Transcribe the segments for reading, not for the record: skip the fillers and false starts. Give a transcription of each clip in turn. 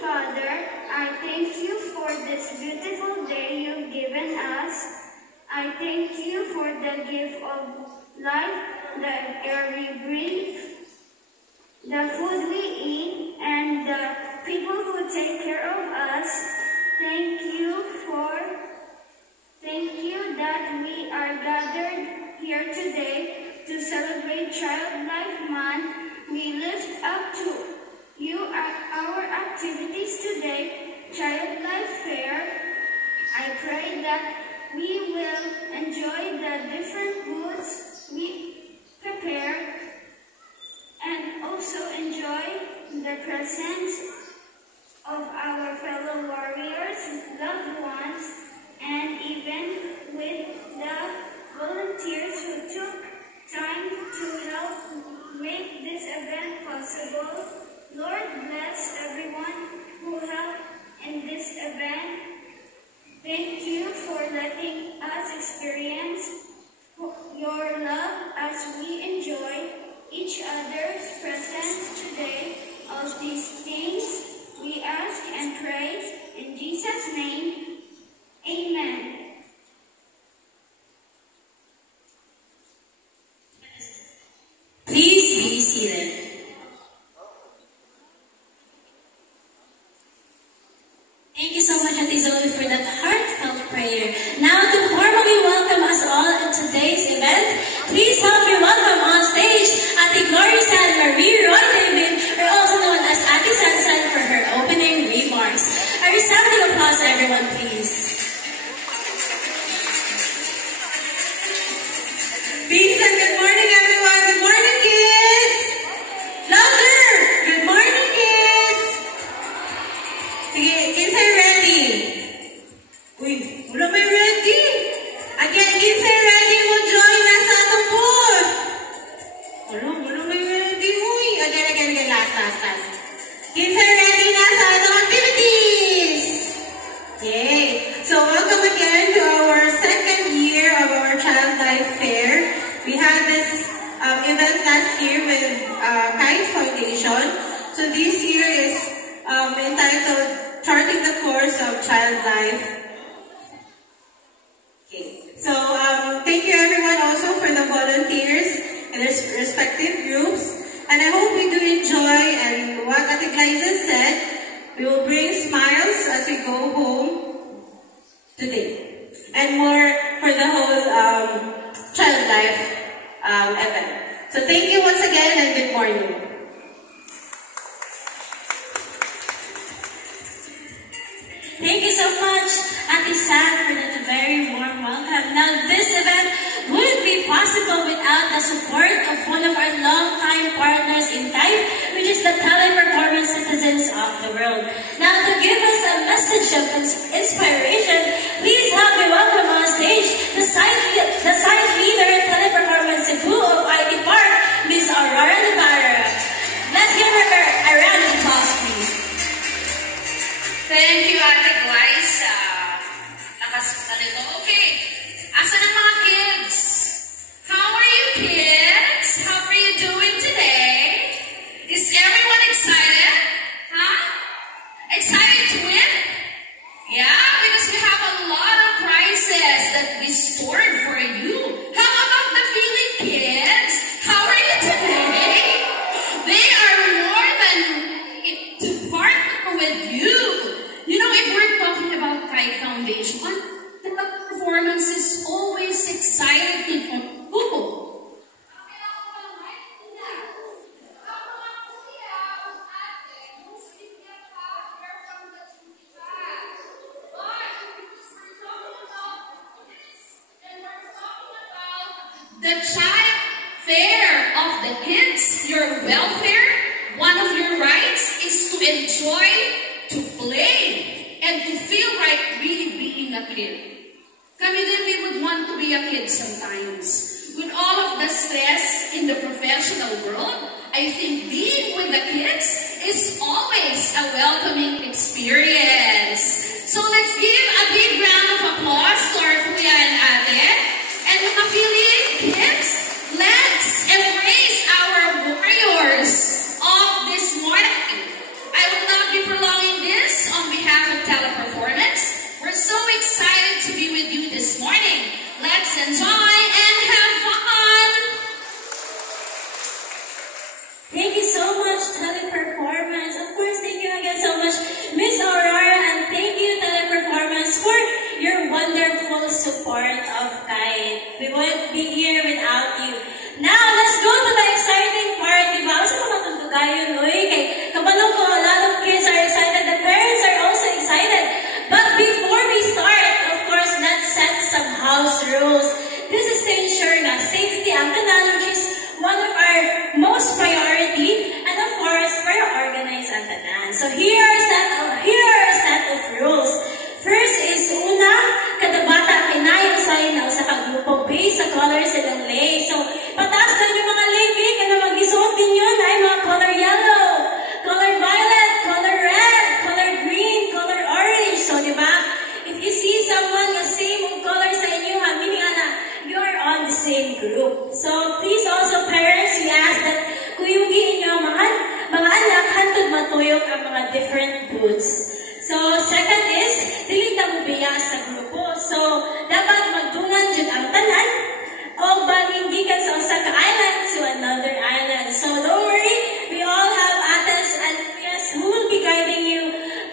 Father, I thank you for this beautiful day you've given us. I thank you for the gift of life, the air we breathe, the food we eat, and the people who take care of us. Thank you that we are gathered here today to celebrate Child Life Month. We lift up to you our activities today, Child Life Fair. I pray that we will enjoy the different foods we prepare and also enjoy the presence of our fellow warriors, loved ones, and even with the volunteers who took time to help make this event possible. Lord, bless everyone who helped in this event. Thank you for letting us experience your love as we enjoy each other's presence today. All these things we ask and pray in Jesus' name. Amen. Please be seated. Thank you so much, Ate Zoe, for that heartfelt prayer. Now, to formally welcome us all in today's event, please help me welcome on stage Ate Glory San Marie Roy David, or also known as Ate Sansan, for her opening remarks. A resounding applause, everyone, please. Peace and good morning, everyone. Good morning, kids. Louder. Good morning, kids. Sige, kids are ready. Uy, wala may ready. Again, kids are ready mo join na sa atong booth. Wala may ready. Uy, again, last. Kids are ready na sa atong activities. Okay, so welcome again to our second year of our Child Life Fair. We had this event last year with Kind Foundation. So this year is entitled Charting the Course of Child Life. Okay. So thank you everyone also for the volunteers and their respective groups. And I hope we do enjoy, and what Ate Glyza said, we will bring smiles as we go home today. And more for the whole Child Life event. So thank you once again and good morning. Thank you so much, Ate San, for that very warm welcome. Now, this event wouldn't be possible without the support of one of our long-time partners in TIPE, which is the Teleperformance Citizens of the World. Now, to give us a message of inspiration, please help me welcome on stage the site leader at Teleperformance Cebu of IT Park, Ms. Aurora Navarra. Let's give her a round of applause, please. Thank you, Ate Glyza. Okay. Asan ang mga kids? How are you, kids? How are you doing today? Is everyone excited? Huh? Excited to win? Yeah, because we have a lot of prizes that we stored for you. How about the feeling, kids? How are you today? They are more than to partner with you. You know, if we're talking about TIPE Foundation, the performance is always excited to do. The child fair of the kids, your welfare, one of your rights is to enjoy, to play, and to feel like really being a kid. Kami din, we would want to be a kid sometimes. With all of the stress in the professional world, I think being with the kids is always a welcoming experience. So let's give a big round of applause to our kuya and ate. And mga feeling kids, let's embrace our warriors of this morning. I will not be prolonging this. much, Miss Aurora, and thank you, Teleperformance, for your wonderful support of Kite. We won't be here without you. Now, let's go to the exciting part, diba? Sa mga tuntugayon, uy, kay kabalo ko, a lot of kids are excited, the parents are also excited. But before we start, of course, let's set some house rules. This is to ensure na safety ang tanan, which is one of our most priority, and of course, para organize ang tanan. So here are a set of rules. First is una, kada bata kay nayo usahay na usa ka grupo based sa colors silang lay. So pataas na yung mga lay kana mag-isuot ninyo na ay mga color yellow, color violet, color red, color green, color orange. So di ba? If you see someone na same color sa inyo, meaning ana, you are on the same group. So please also parents, we ask that kuyugi inyo mga anak hantod matuyok ang mga different booths. So, second is, dili ta mo biya sa grupo. So, dapat magtungan jud ang tanan o baging gikan sa usa ka island to another island. So, don't worry, we all have ates and yes who will be guiding you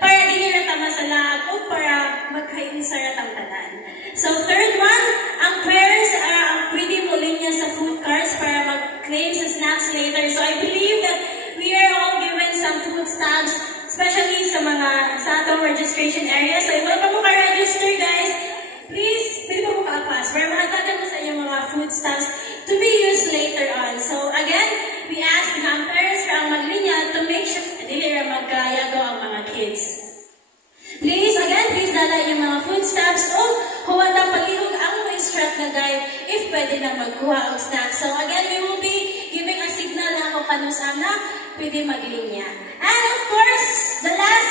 para dili na ta masalag o para magkainisara ang tanan. So, third one, ang parents ang pwede mo linya sa food carts para mag-claim sa snacks later. So, I believe that we are all given some food stamps, especially sa atong registration area. So, if wala pa mo ka-register, guys, please, pwede pa mo ka-pass para makatagan mo sa inyong mga food stamps to be used later on. So, again, we ask na ang parents para ang maglinya to make sure na dili ra magkayago ang mga kids. Please dala yung mga food stamps o huwag na palihog ang instruct na guide if pwede na magkuha og snacks. So, again, we will be giving a signal na kung kanusam na pwede maglinya. And of course, the last